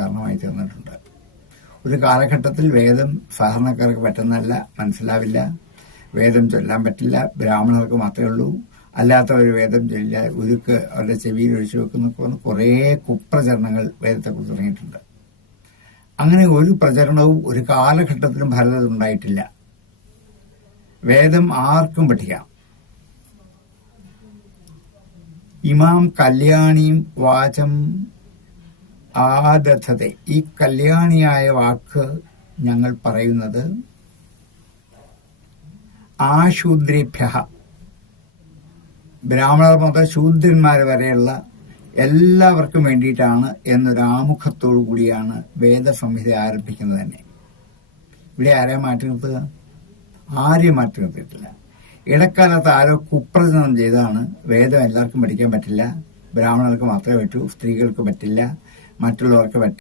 കാരണമായി തീർന്നിട്ടുണ്ട്. ഒരു കാലഘട്ടത്തിൽ വേദം സാധാരണക്കാർക്ക് പറ്റുന്നതല്ല, മനസ്സിലാവില്ല, വേദം ചൊല്ലാൻ പറ്റില്ല, ബ്രാഹ്മണർക്ക് മാത്രമേ ഉള്ളൂ, അല്ലാത്തവർ വേദം ചൊല്ലില്ല, ഉരുക്ക് അവരുടെ ചെവിയിൽ ഒഴിച്ചു വെക്കുന്ന കുറേ കുപ്രചരണങ്ങൾ വേദത്തെക്കുറിച്ച് തുടങ്ങിയിട്ടുണ്ട്. അങ്ങനെ ഒരു പ്രചരണവും ഒരു കാലഘട്ടത്തിലും ഭാരതത്തിൽ ഉണ്ടായിട്ടില്ല. വേദം ആർക്കും പഠിക്കാം. ഇമാം കല്യാണിയും വാചം ആദധത്തെ, ഈ കല്യാണിയായ വാക്ക് ഞങ്ങൾ പറയുന്നത് ആശൂദ്രേഭ്യ, ബ്രാഹ്മണർ മുതൽ ശൂദ്രന്മാർ വരെയുള്ള എല്ലാവർക്കും വേണ്ടിയിട്ടാണ് എന്നൊരു ആമുഖത്തോടു കൂടിയാണ് വേദസംഹിത ആരംഭിക്കുന്നത് തന്നെ. ഇവിടെ ആരെയും മാറ്റി നിർത്തുക? ആരെയും മാറ്റി നിർത്തിയിട്ടില്ല. ഇടക്കാലത്ത് ആരോ കുപ്രചരണം ചെയ്താണ് വേദം എല്ലാവർക്കും പഠിക്കാൻ പറ്റില്ല, ബ്രാഹ്മണർക്ക് മാത്രമേ പറ്റൂ, സ്ത്രീകൾക്ക് പറ്റില്ല, മറ്റുള്ളവർക്ക് പറ്റില്ല.